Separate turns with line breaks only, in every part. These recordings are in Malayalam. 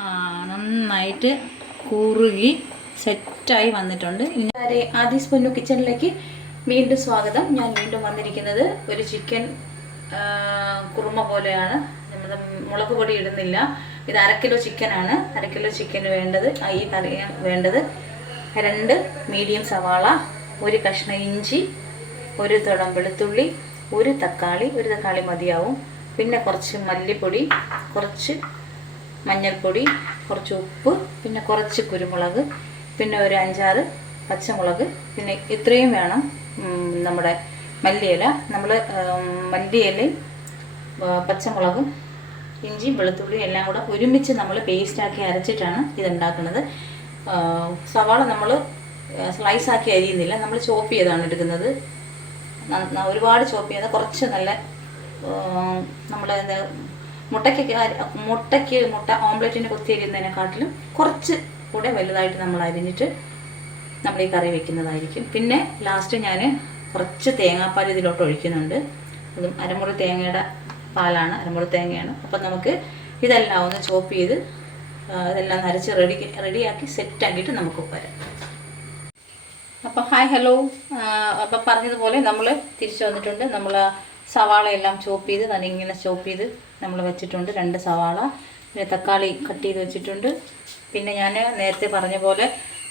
ആ നന്നായിട്ട് കുറുകി സെറ്റായി വന്നിട്ടുണ്ട്. ഇനി ആദ്യ സ്പൊന്നു കിച്ചണിലേക്ക് വീണ്ടും സ്വാഗതം. ഞാൻ വീണ്ടും വന്നിരിക്കുന്നത് ഒരു ചിക്കൻ കുറുമ പോലെയാണ്. നമ്മൾ മുളക് പൊടി ഇടുന്നില്ല. ഇത് അര കിലോ ചിക്കനാണ്. അര കിലോ ചിക്കന് വേണ്ടത് ഈ കറി വേണ്ടത് രണ്ട് മീഡിയം സവാള ഒരു കഷ്ണം ഇഞ്ചി ഒരു തുടം വെളുത്തുള്ളി ഒരു തക്കാളി ഒരു തക്കാളി മതിയാവും. പിന്നെ കുറച്ച് മല്ലിപ്പൊടി കുറച്ച് മഞ്ഞൾപ്പൊടി കുറച്ച് ഉപ്പ് പിന്നെ കുറച്ച് കുരുമുളക് പിന്നെ ഒരു അഞ്ചാറ് പച്ചമുളക്. പിന്നെ ഇത്രയും വേണം നമ്മുടെ മല്ലിയില. നമ്മൾ മല്ലിയിലയും പച്ചമുളക് ഇഞ്ചി വെളുത്തുള്ളി എല്ലാം കൂടെ ഒരുമിച്ച് നമ്മൾ പേസ്റ്റാക്കി അരച്ചിട്ടാണ് ഇതുണ്ടാക്കുന്നത്. സവാള നമ്മൾ സ്ലൈസാക്കി അരിയുന്നില്ല. നമ്മൾ ചോപ്പ് ചെയ്താണ് എടുക്കുന്നത്. ഒരുപാട് ചോപ്പ് ചെയ്താൽ കുറച്ച് നല്ല നമ്മൾ മുട്ടയ്ക്ക് മുട്ടയ്ക്ക് മുട്ട ഓംലെറ്റിന് കുത്തി അരിയുന്നതിനെക്കാട്ടിലും കുറച്ച് കൂടെ വലുതായിട്ട് നമ്മൾ അരിഞ്ഞിട്ട് നമ്മൾ ഈ കറി വെക്കുന്നതായിരിക്കും. പിന്നെ ലാസ്റ്റ് ഞാൻ കുറച്ച് തേങ്ങാപ്പാൽ ഇതിലോട്ട് ഒഴിക്കുന്നുണ്ട്. അതും അരമുറി തേങ്ങയുടെ പാലാണ് അരമുറി തേങ്ങയാണ്. അപ്പം നമുക്ക് ഇതെല്ലാം ഒന്ന് ചോപ്പ് ചെയ്ത് ഇതെല്ലാം നരച്ച് റെഡി റെഡിയാക്കി സെറ്റാക്കിയിട്ട് നമുക്ക് വരാം. അപ്പം ഹായ് ഹലോ അപ്പം പറഞ്ഞതുപോലെ നമ്മൾ തിരിച്ചു വന്നിട്ടുണ്ട്. നമ്മൾ സവാള എല്ലാം ചോപ്പ് ചെയ്ത് നല്ല ഇങ്ങനെ ചോപ്പ് ചെയ്ത് നമ്മൾ വെച്ചിട്ടുണ്ട്. രണ്ട് സവാള പിന്നെ തക്കാളി കട്ട് ചെയ്ത് വെച്ചിട്ടുണ്ട്. പിന്നെ ഞാൻ നേരത്തെ പറഞ്ഞ പോലെ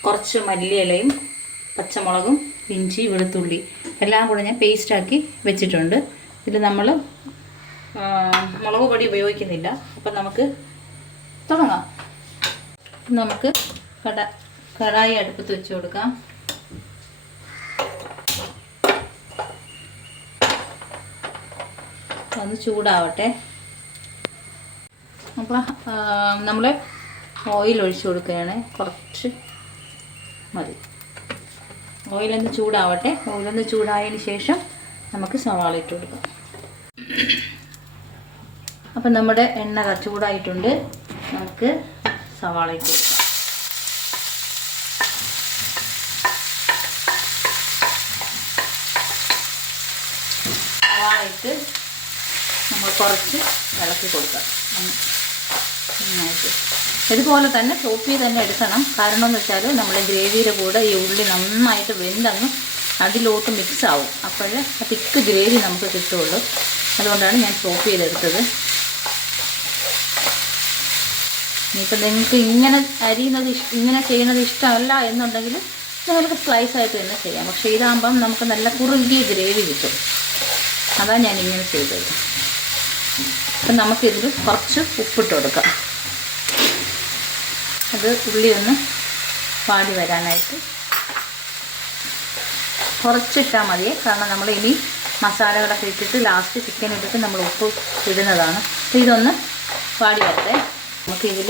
കുറച്ച് മല്ലിയിലയും പച്ചമുളകും ഇഞ്ചി വെളുത്തുള്ളി എല്ലാം കൂടെ ഞാൻ പേസ്റ്റാക്കി വെച്ചിട്ടുണ്ട്. ഇതിൽ നമ്മൾ മുളക് പൊടി ഉപയോഗിക്കുന്നില്ല. അപ്പം നമുക്ക് തുടങ്ങാം. നമുക്ക് കട കടായി അടുപ്പത്ത് വെച്ച് കൊടുക്കാം. ഒന്ന് ചൂടാവട്ടെ. അപ്പോൾ നമ്മൾ ഓയിൽ ഒഴിച്ച് കൊടുക്കുകയാണ്. കുറച്ച് മതി. ഓയിലൊന്ന് ചൂടാവട്ടെ. ഓയിലൊന്ന് ചൂടായതിന് ശേഷം നമുക്ക് സവാള ഇട്ട് കൊടുക്കാം. അപ്പം നമ്മുടെ എണ്ണ ചൂടായിട്ടുണ്ട് നമുക്ക് സവാള ഇട്ട് കൊടുക്കാം. സവാള ഇട്ട് കുറച്ച് ഇളക്കി കൊടുക്കാം. ഇതുപോലെ തന്നെ ചോപ്പി തന്നെ എടുക്കണം. കാരണം എന്ന് വെച്ചാൽ നമ്മുടെ ഗ്രേവിയുടെ കൂടെ ഈ ഉള്ളി നന്നായിട്ട് വെന്തങ്ങ് അതിലോട്ട് മിക്സ് ആവും. അപ്പോൾ ആ തിക്ക് ഗ്രേവി നമുക്ക് കിട്ടുള്ളൂ. അതുകൊണ്ടാണ് ഞാൻ ചോപ്പ് ചെയ്തെടുത്തത്. ഇനിയിപ്പോൾ നിങ്ങൾക്ക് ഇങ്ങനെ അരിയുന്നത് ഇങ്ങനെ ചെയ്യുന്നത് ഇഷ്ടമല്ല എന്നുണ്ടെങ്കിൽ നിങ്ങൾക്ക് സ്ലൈസ് ആയിട്ട് തന്നെ ചെയ്യാം. പക്ഷേ ഇതാകുമ്പം നമുക്ക് നല്ല കുറുകിയ ഗ്രേവി കിട്ടും. അതാണ് ഞാൻ ഇങ്ങനെ ചെയ്തത്. അപ്പം നമുക്കിതിൽ കുറച്ച് ഉപ്പിട്ട് കൊടുക്കാം. അത് ഉള്ളി ഒന്ന് വാടി വരാനായിട്ട് കുറച്ചിട്ടാൽ മതിയേ. കാരണം നമ്മൾ ഇനി മസാലകളൊക്കെ ഇട്ടിട്ട് ലാസ്റ്റ് ചിക്കൻ ഇട്ടിട്ട് നമ്മൾ ഉപ്പ് ഇടുന്നതാണ്. അപ്പോൾ ഇതൊന്ന് വാടി വരട്ടെ. നമുക്കിതിൽ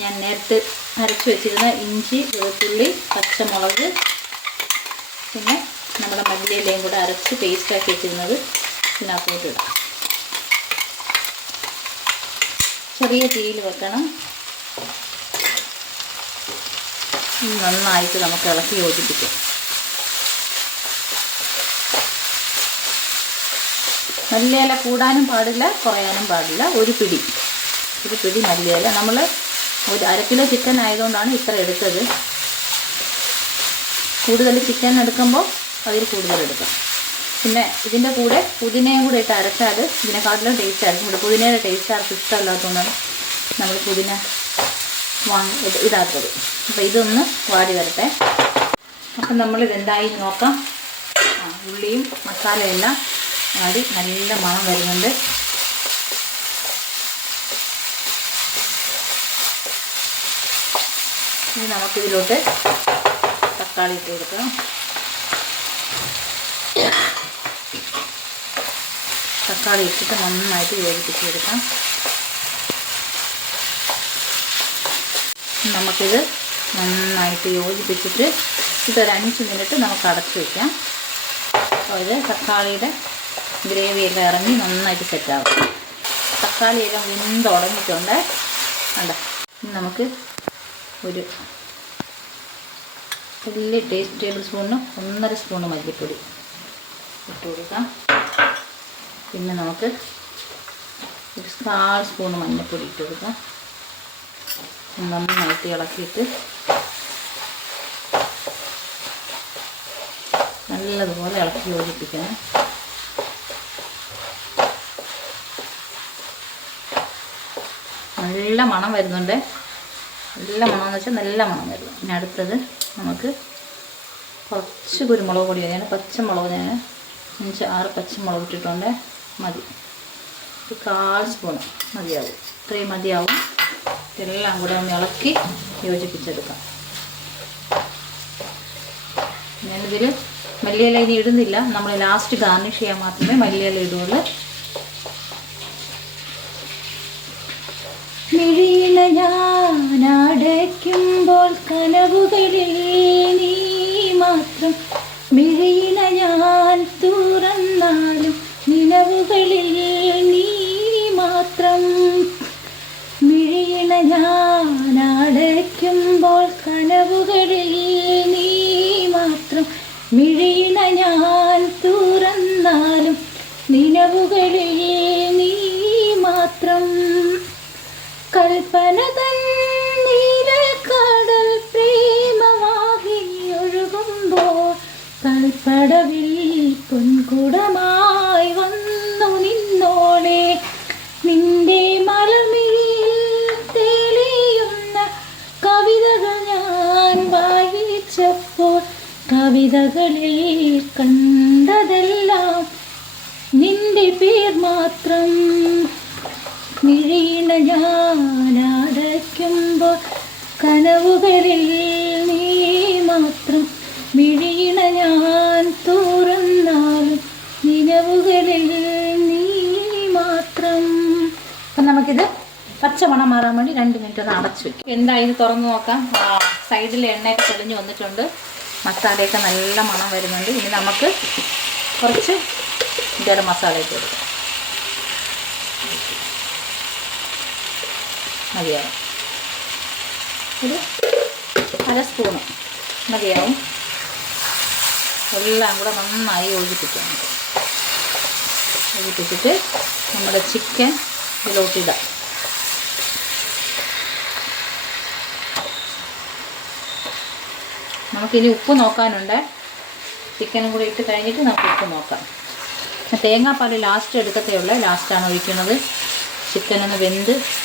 ഞാൻ നേരത്തെ അരച്ച് വെച്ചിരുന്ന ഇഞ്ചി വെളുത്തുള്ളി പച്ചമുളക് പിന്നെ നമ്മുടെ മല്ലിയിലയും കൂടെ അരച്ച് പേസ്റ്റാക്കി വെച്ചിരുന്നത് ഇതിനകത്തോട്ട് ഇടാം. ചെറിയ തീയിൽ വെക്കണം. നന്നായിട്ട് നമുക്ക് ഇളക്കി യോജിപ്പിക്കാം. മല്ലിയില കൂടാനും പാടില്ല കുറയാനും പാടില്ല. ഒരു പിടി. ഒരു പിടി മല്ലിയില. നമ്മൾ ഒരു അര കിലോ ചിക്കൻ ആയതുകൊണ്ടാണ് ഇത്ര എടുത്തത്. കൂടുതൽ ചിക്കൻ എടുക്കുമ്പോൾ അതിൽ കൂടുതൽ എടുക്കാം. പിന്നെ ഇതിന്റെ കൂടെ പുതിനയും കൂടെ ഇട്ട് അരച്ചാൽ ഇതിനെക്കാട്ടിലും ടേസ്റ്റ് ആയിരിക്കും. ഇവിടെ പുതിനയുടെ ടേസ്റ്റ് ആർക്കും ഇഷ്ടമല്ലാത്തതുകൊണ്ടാണ് നമ്മൾ പുതിന വാങ്ങി ഇത് ഇടാത്തത്. അപ്പോൾ ഇതൊന്ന് വാടി വരട്ടെ. അപ്പം നമ്മൾ ഇതെന്തായി നോക്കാം. ആ ഉള്ളിയും മസാലയെല്ലാം വാടി നല്ല മണം വരുന്നുണ്ട്. ഇനി നമുക്കിതിലോട്ട് തക്കാളി ഇട്ട് കൊടുക്കാം തക്കാളി ഇട്ടിട്ട് നന്നായിട്ട് വേവിപ്പിച്ച് കൊടുക്കാം നമുക്കിത് നന്നായിട്ട് യോജിപ്പിച്ചിട്ട് ഇതൊരു അഞ്ച് മിനിറ്റ് നമുക്ക് അടച്ച് വയ്ക്കാം അപ്പോൾ ഇത് തക്കാളിയുടെ ഗ്രേവിയെല്ലാം ഇറങ്ങി നന്നായിട്ട് സെറ്റാവും. തക്കാളിയെല്ലാം വെന്ത് ഉടങ്ങിയിട്ടുണ്ട് കണ്ടോ? നമുക്ക് ഒരു വലിയ ടേസ്റ്റ് ടേബിൾ സ്പൂണിന് ഒന്നര സ്പൂണ് മല്ലിപ്പൊടി ഇട്ട് കൊടുക്കാം. പിന്നെ നമുക്ക് ഒരു കാൽ സ്പൂൺ മഞ്ഞൾപ്പൊടി ഇട്ട് കൊടുക്കാം. നന്നായിട്ട് ഇളക്കിയിട്ട് നല്ലതുപോലെ ഇളക്കി യോജിപ്പിക്കണം. നല്ല മണം വരുന്നുണ്ട്. നല്ല മണം എന്ന് വെച്ചാൽ നല്ല മണം വരുന്നു ഇനി അടുത്തത് നമുക്ക് കുറച്ച് കുരുമുളക് പൊടി ഞാൻ പച്ചമുളക് ഞാൻ അഞ്ച് ആറ് പച്ചമുളക് ഇട്ടിട്ടുണ്ട്. മതി. ഒരു കാൽ സ്പൂൺ മതിയാവും. ഇത്രയും മതിയാവും. ഇതെല്ലാം കൂടെ ഒന്ന് ഇളക്കി യോജിപ്പിച്ചെടുക്കാം. ഞാനിതിൽ മല്ലിയില ഇനി ഇടുന്നില്ല. നമ്മൾ ലാസ്റ്റ് ഗാർണിഷ് ചെയ്യാൻ മാത്രമേ മല്ലിയില ഇടുള്ളൂ. മിഴിയില ഞാൻ അടയ്ക്കുമ്പോൾ കനവുകളിൽ മാത്രം കൽപ്പന തൻ കടൽ പ്രേമവാഹിനി ഒഴുകുമ്പോൾ കൽപ്പടവിൽ പൊൻകുടമായി വന്നു നിന്നോളെ. നിന്റെ മലമിഴിയിൽ തെളിയുന്ന കവിതകൾ ഞാൻ വായിച്ചപ്പോൾ കവിതകളിൽ കണ്ടതെല്ലാം നിന്റെ പേർ മാത്രം മിഴിയിണ ഞാനടയ്ക്കുമ്പോൾ കനവുകളിൽ നീ മാത്രം മിഴിയിണ ഞാൻ തുറന്നാലും നിലവുകളിൽ നീ മാത്രം. അപ്പം നമുക്കിത് പച്ചമണം മാറാൻ വേണ്ടി രണ്ട് മിനിറ്റ് ഒന്ന് അടച്ചു വെക്കും. എന്താ ഇത് തുറന്ന് നോക്കാം? സൈഡിൽ എണ്ണയൊക്കെ തെളിഞ്ഞു വന്നിട്ടുണ്ട്. മസാലയൊക്കെ നല്ല മണം വരുന്നുണ്ട്. ഇനി നമുക്ക് കുറച്ച് ഗരം മസാല ഇട്ട് കൊടുക്കാം മതിയാവും. ഒരു അര സ്പൂണ് മതിയാവും. എല്ലാം കൂടെ നന്നായി യോജിപ്പിക്കണം. യോജിപ്പിച്ചിട്ട് നമ്മുടെ ചിക്കൻ ഇതിലോട്ടിടാം. നമുക്കിനി ഉപ്പ് നോക്കാനുണ്ട്. ചിക്കനും കൂടി ഇട്ട് കഴിഞ്ഞിട്ട് നമുക്ക് ഉപ്പ് നോക്കാം. തേങ്ങാപ്പാൽ ലാസ്റ്റ് എടുക്കത്തേ ഉള്ളൂ. ലാസ്റ്റാണ് ഒഴിക്കുന്നത്. ചിക്കനൊന്ന് വെന്ത്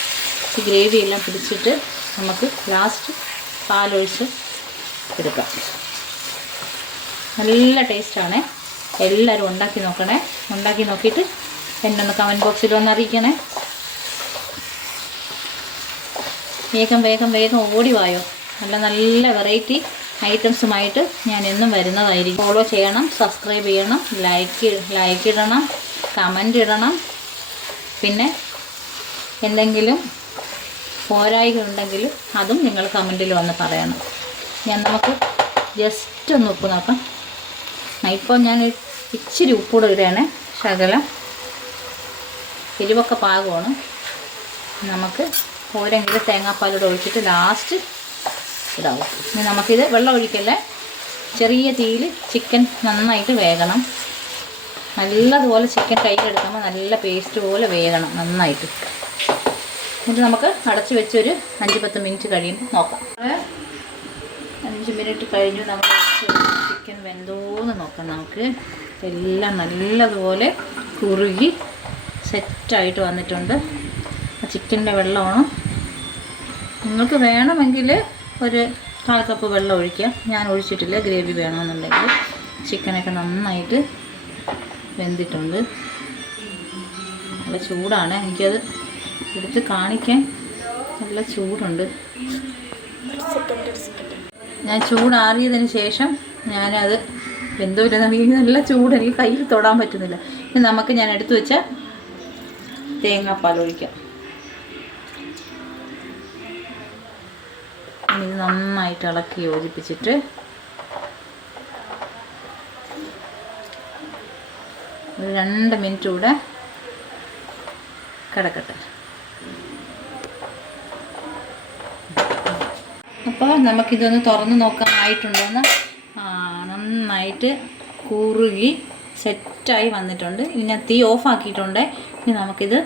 ഗ്രേവി എല്ലാം പിടിച്ചിട്ട് നമുക്ക് ലാസ്റ്റ് പാലൊഴിച്ച് എടുക്കാം. നല്ല ടേസ്റ്റാണ് എല്ലാവരും ഉണ്ടാക്കി നോക്കണേ. ഉണ്ടാക്കി നോക്കിയിട്ട് എന്നെ ഒന്ന് കമന്റ് ബോക്സിൽ ഒന്ന് അറിയിക്കണേ. വേഗം വേഗം വേഗം ഓടി വായോ. നല്ല നല്ല വെറൈറ്റി ഐറ്റംസുമായിട്ട് ഞാൻ എന്നും വരുന്നതായിരിക്കും. ഫോളോ ചെയ്യണം സബ്സ്ക്രൈബ് ചെയ്യണം ലൈക്ക് ലൈക്ക് ഇടണം കമന്റ് ഇടണം. പിന്നെ എന്തെങ്കിലും പോരായ്ക ഉണ്ടെങ്കിൽ അതും നിങ്ങൾ കമന്റിൽ വന്ന് പറയണം. ഞാൻ നമുക്ക് ജസ്റ്റ് ഒന്ന് ഉപ്പ് നോക്കാം. ഇപ്പോൾ ഞാൻ ഇച്ചിരി ഉപ്പൂടെ ഇടുകയാണ്. ശകലം എരിവൊക്കെ പാകമാണ്. നമുക്ക് ഓരെങ്കിലും തേങ്ങാപ്പാലൂടെ ഒഴിച്ചിട്ട് ലാസ്റ്റ് ഇടാവും ഇനി നമുക്കിത് വെള്ളം ഒഴിക്കല്ലേ? ചെറിയ തീയിൽ ചിക്കൻ നന്നായിട്ട് വേകണം. നല്ലതുപോലെ ചിക്കൻ കയ്യിലെടുക്കുമ്പോൾ നല്ല പേസ്റ്റ് പോലെ വേകണം നന്നായിട്ട്. എന്നിട്ട് നമുക്ക് അടച്ച് വെച്ചൊരു അഞ്ച് പത്ത് മിനിറ്റ് കഴിയുമ്പോൾ നോക്കാം. അഞ്ച് മിനിറ്റ് കഴിഞ്ഞു. നമ്മൾ ചിക്കൻ വെന്തോന്ന് നോക്കാം നമുക്ക്. എല്ലാം നല്ലതുപോലെ കുറുകി സെറ്റായിട്ട് വന്നിട്ടുണ്ട്. ചിക്കന്റെ വെള്ളമാണ്. നിങ്ങൾക്ക് വേണമെങ്കിൽ ഒരു കാൽ കപ്പ് വെള്ളം ഒഴിക്കുക ഞാൻ ഒഴിച്ചിട്ടില്ല. ഗ്രേവി വേണമെന്നുണ്ടെങ്കിൽ ചിക്കനൊക്കെ നന്നായിട്ട് വെന്തിട്ടുണ്ട്. നല്ല ചൂടാണ്. എനിക്കത് എടുത്ത് കാണിക്കാൻ നല്ല ചൂടുണ്ട്. ഞാൻ ചൂടാറിയതിന് ശേഷം ഞാനത് നമുക്ക് നല്ല ചൂട്. എനിക്ക് കയ്യിൽ തൊടാൻ പറ്റുന്നില്ല. ഇനി നമുക്ക് ഞാൻ എടുത്തു വെച്ച തേങ്ങാപ്പാൽ ഒഴിക്കാം. ഇത് നന്നായിട്ട് ഇളക്കി യോജിപ്പിച്ചിട്ട് ഒരു രണ്ട് മിനിറ്റ് കൂടെ കിടക്കട്ടെ. അപ്പോൾ നമുക്കിതൊന്ന് തുറന്ന് നോക്കാനായിട്ടുണ്ടെന്ന് നന്നായിട്ട് കുറുകി സെറ്റായി വന്നിട്ടുണ്ട്. ഇനി ഞാൻ തീ ഓഫ് ആക്കിയിട്ടുണ്ട്. ഇനി നമുക്കിത്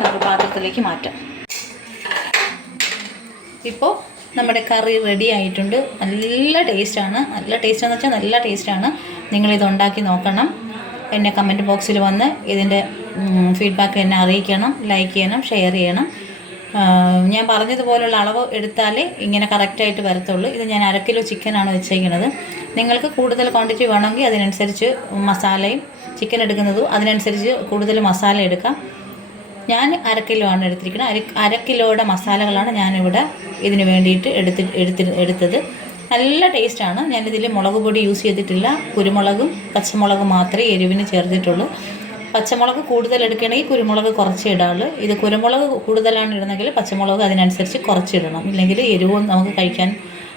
നമുക്ക് പാത്രത്തിലേക്ക് മാറ്റാം. ഇപ്പോൾ നമ്മുടെ കറി റെഡി ആയിട്ടുണ്ട്. നല്ല ടേസ്റ്റാണ് നല്ല ടേസ്റ്റ് എന്ന് വെച്ചാൽ നല്ല ടേസ്റ്റാണ് നിങ്ങളിത് ഉണ്ടാക്കി നോക്കണം. എന്നെ കമന്റ് ബോക്സിൽ വന്ന് ഇതിന്റെ ഫീഡ്ബാക്ക് എന്നെ അറിയിക്കണം ലൈക്ക് ചെയ്യണം ഷെയർ ചെയ്യണം. ഞാൻ പറഞ്ഞതുപോലുള്ള അളവ് എടുത്താലേ ഇങ്ങനെ കറക്റ്റായിട്ട് വരത്തുള്ളൂ. ഇത് ഞാൻ അര കിലോ ചിക്കനാണ് വെച്ചേക്കുന്നത് നിങ്ങൾക്ക് കൂടുതൽ ക്വാണ്ടിറ്റി വേണമെങ്കിൽ അതിനനുസരിച്ച് മസാലയും ചിക്കൻ എടുക്കുന്നതും അതിനനുസരിച്ച് കൂടുതൽ മസാല എടുക്കാം. ഞാൻ അര കിലോ ആണ് എടുത്തിരിക്കുന്നത്. അര അര കിലോയുടെ മസാലകളാണ് ഞാനിവിടെ ഇതിന് വേണ്ടിയിട്ട് എടുത്ത് എടുത്തി എടുത്തത്. നല്ല ടേസ്റ്റാണ് ഞാനിതിൽ മുളക് പൊടി യൂസ് ചെയ്തിട്ടില്ല. കുരുമുളകും പച്ചമുളകും മാത്രമേ എരിവിന് ചേർത്തിട്ടുള്ളൂ. പച്ചമുളക് കൂടുതൽ എടുക്കുകയാണെങ്കിൽ കുരുമുളക് കുറച്ച് ഇടാറുള്ളൂ ഇത് കുരുമുളക് കൂടുതലാണ് ഇടുന്നെങ്കിൽ പച്ചമുളക് അതിനനുസരിച്ച് കുറച്ചിടണം ഇല്ലെങ്കിൽ എരിവും നമുക്ക് കഴിക്കാൻ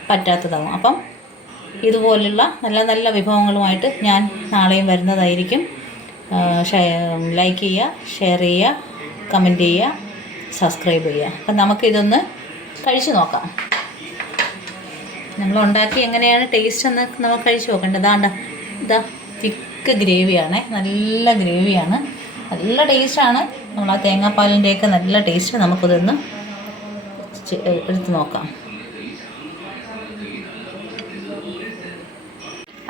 പറ്റാത്തതാവും. അപ്പം ഇതുപോലുള്ള നല്ല നല്ല വിഭവങ്ങളുമായിട്ട് ഞാൻ നാളെയും വരുന്നതായിരിക്കും. ലൈക്ക് ചെയ്യുക ഷെയർ ചെയ്യുക കമന്റ് ചെയ്യുക സബ്സ്ക്രൈബ് ചെയ്യുക. അപ്പം നമുക്കിതൊന്ന് കഴിച്ചു നോക്കാം. നമ്മൾ ഉണ്ടാക്കി എങ്ങനെയാണ് ടേസ്റ്റ് എന്ന് നമുക്ക് കഴിച്ചു നോക്കേണ്ടത് ഇതാണ്ട ഇതാ തിക്ക് ഗ്രേവിയാണ് നല്ല ഗ്രേവിയാണ് നല്ല ടേസ്റ്റാണ് നമ്മൾ ആ തേങ്ങാപ്പാലിന്റെയൊക്കെ നല്ല ടേസ്റ്റ് നമുക്കിതൊന്ന് എടുത്തു നോക്കാം.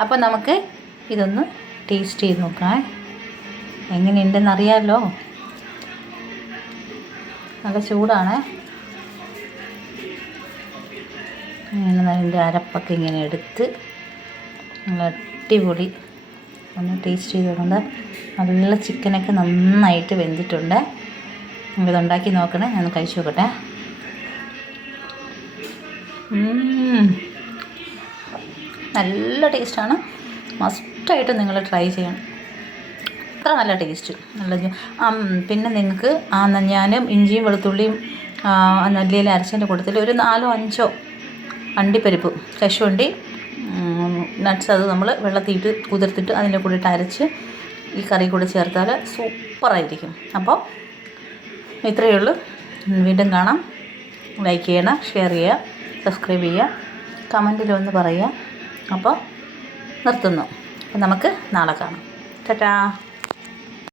അപ്പോൾ നമുക്ക് ഇതൊന്ന് ടേസ്റ്റ് ചെയ്ത് നോക്കാം. എങ്ങനെയുണ്ടെന്ന് അറിയാമല്ലോ നല്ല ചൂടാണ്. ഇങ്ങനെ അതിന്റെ അരപ്പൊക്കെ ഇങ്ങനെ എടുത്ത് നല്ല അടിപൊളി ഒന്ന് ടേസ്റ്റ് ചെയ്തുകൊണ്ട് നല്ല ചിക്കനൊക്കെ നന്നായിട്ട് വെന്തിട്ടുണ്ട്. നമുക്കിതുണ്ടാക്കി നോക്കണേ ഞാൻ കഴിച്ചു നോക്കട്ടെ. നല്ല ടേസ്റ്റാണ്. മസ്റ്റായിട്ട് നിങ്ങൾ ട്രൈ ചെയ്യണം. അത്ര നല്ല ടേസ്റ്റ്. നല്ല പിന്നെ നിങ്ങൾക്ക് ആ ഞാനും ഇഞ്ചിയും വെളുത്തുള്ളിയും നെല്ലിയിൽ അരച്ചതിന്റെ കൂട്ടത്തിൽ ഒരു നാലോ അഞ്ചോ അണ്ടിപ്പരിപ്പ് കശുവണ്ടി നട്ട്സ് അത് നമ്മൾ വെള്ളത്തിയിട്ട് കുതിർത്തിട്ട് അതിന്റെ കൂടെ ഇട്ട് അരച്ച് ഈ കറി കൂടെ ചേർത്താൽ സൂപ്പറായിരിക്കും. അപ്പോൾ ഇത്രയേ ഉള്ളൂ. വീണ്ടും കാണാം. ലൈക്ക് ചെയ്യണം ഷെയർ ചെയ്യുക സബ്സ്ക്രൈബ് ചെയ്യുക കമന്റിൽ ഒന്ന് പറയുക. അപ്പോൾ നിർത്തുന്നു. അപ്പോൾ നമുക്ക് നാളെ കാണാം. ടാറ്റാ!